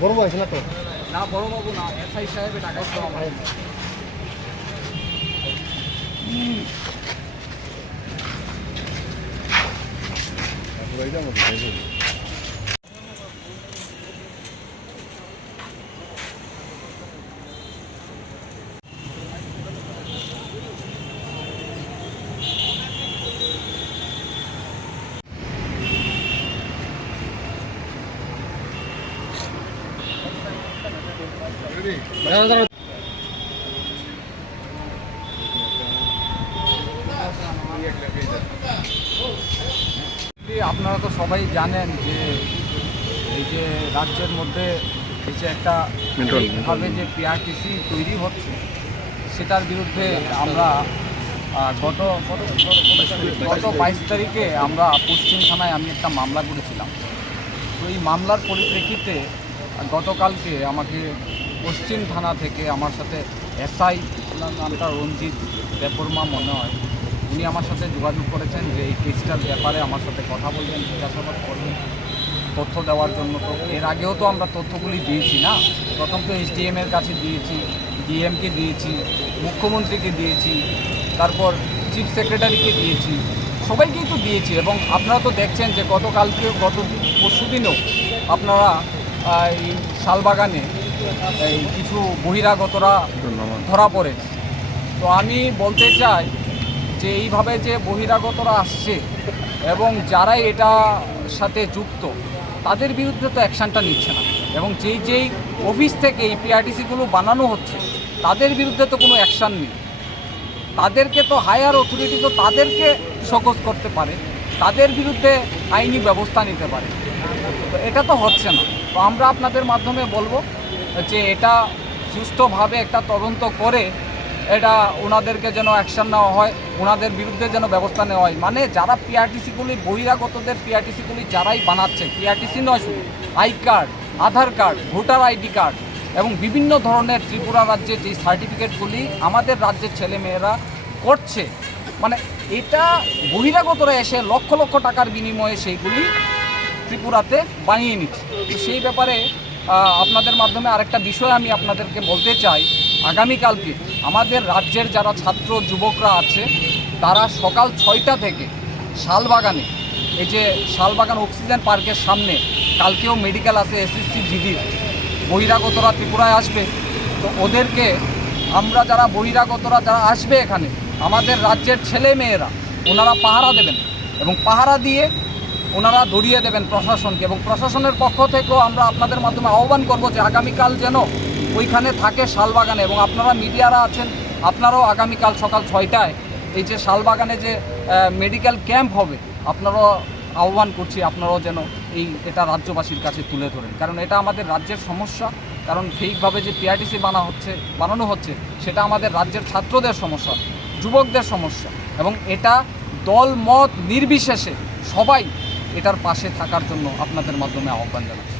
বড়বাবু আছে না তো? না বড়বাবু না, এসআই সাহেবের টাকায় তো আমার আপনারা তো সবাই জানেন যে এই যে রাজ্যের মধ্যে এই যে একটা ভাবে যে পিআরটিসি তৈরি হচ্ছে সেটার বিরুদ্ধে আমরা গত 22 তারিখে আমরা পশ্চিম থানায় আমি একটা মামলা করেছিলাম। তো এই মামলার পরিপ্রেক্ষিতে গতকালকে আমাকে পশ্চিম থানা থেকে আমার সাথে এসআই, ওনার নামটা রঞ্জিত দেববর্মা মনে হয়, উনি আমার সাথে যোগাযোগ করেছেন যে এই কেসটার ব্যাপারে আমার সাথে কথা বলবেন, জিজ্ঞাসাবাদ করবেন, তথ্য দেওয়ার জন্য। তো এর আগেও তো আমরা তথ্যগুলি দিয়েছি না, প্রথম তো এসডিএমের কাছে দিয়েছি, ডিএমকে দিয়েছি, মুখ্যমন্ত্রীকে দিয়েছি, তারপর চিফ সেক্রেটারিকে দিয়েছি, সবাইকেই তো দিয়েছি। এবং আপনারা তো দেখছেন যে গত পরশুদিনও আপনারা এই শালবাগানে এই কিছু বহিরাগতরা ধরা পড়েছে। তো আমি বলতে চাই যে এইভাবে যে বহিরাগতরা আসছে এবং যারা এটা সাথে যুক্ত তাদের বিরুদ্ধে তো অ্যাকশানটা নিচ্ছে না, এবং যেই অফিস থেকে এই পিআরটিসিগুলো বানানো হচ্ছে তাদের বিরুদ্ধে তো কোনো অ্যাকশান নেই। তাদেরকে তো হায়ার অথরিটি তো তাদেরকে শোকজ করতে পারে, তাদের বিরুদ্ধে আইনি ব্যবস্থা নিতে পারে। তো এটা তো হচ্ছে না। তো আমরা আপনাদের মাধ্যমে বলবো যে এটা সুষ্ঠুভাবে একটা তদন্ত করে এটা ওনাদেরকে যেন অ্যাকশান নেওয়া হয়, ওনাদের বিরুদ্ধে যেন ব্যবস্থা নেওয়া হয়। মানে যারা পিআরটিসিগুলি বহিরাগতদের পিআরটিসিগুলি যারাই বানাচ্ছে, পিআরটিসি নয় শুধু, I card, Aadhaar card, voter ID card এবং বিভিন্ন ধরনের ত্রিপুরা রাজ্যের যে সার্টিফিকেটগুলি আমাদের রাজ্যের ছেলেমেয়েরা করছে, মানে এটা বহিরাগতরা এসে লক্ষ লক্ষ টাকার বিনিময়ে সেইগুলি ত্রিপুরাতে বানিয়ে নিচ্ছে। তো সেই ব্যাপারে আপনাদের মাধ্যমে আরেকটা বিষয় আমি আপনাদেরকে বলতে চাই, আগামীকালকে আমাদের রাজ্যের যারা ছাত্র যুবকরা আছে তারা সকাল 6টা থেকে শালবাগানে, এই যে শালবাগান অক্সিজেন পার্কের সামনে, কালকেও মেডিকেল আছে এসএসসি জিডির, বহিরাগতরা ত্রিপুরায় আসবে। তো ওদেরকে আমরা যারা বহিরাগতরা যারা আসবে এখানে, আমাদের রাজ্যের ছেলে মেয়েরা ওনারা পাহারা দেবেন এবং পাহারা দিয়ে ওনারা ধরিয়ে দেবেন প্রশাসনকে, এবং প্রশাসনের পক্ষ থেকেও আমরা আপনাদের মাধ্যমে আহ্বান করব যে আগামীকাল যেন ওইখানে থাকে শালবাগানে। এবং আপনারা মিডিয়ারা আছেন, আপনারাও আগামীকাল সকাল 6টায় এই যে শালবাগানে যে মেডিকেল ক্যাম্প হবে, আপনারাও আহ্বান করছি আপনারাও যেন এটা রাজ্যবাসীর কাছে তুলে ধরেন, কারণ এটা আমাদের রাজ্যের সমস্যা। কারণ ঠিকভাবে যে পিআরটিসি বানানো হচ্ছে সেটা আমাদের রাজ্যের ছাত্রদের সমস্যা, যুবকদের সমস্যা, এবং এটা দল মত নির্বিশেষে সবাই এটার পাশে থাকার জন্য আপনাদের মাধ্যমে আহ্বান জানাচ্ছি।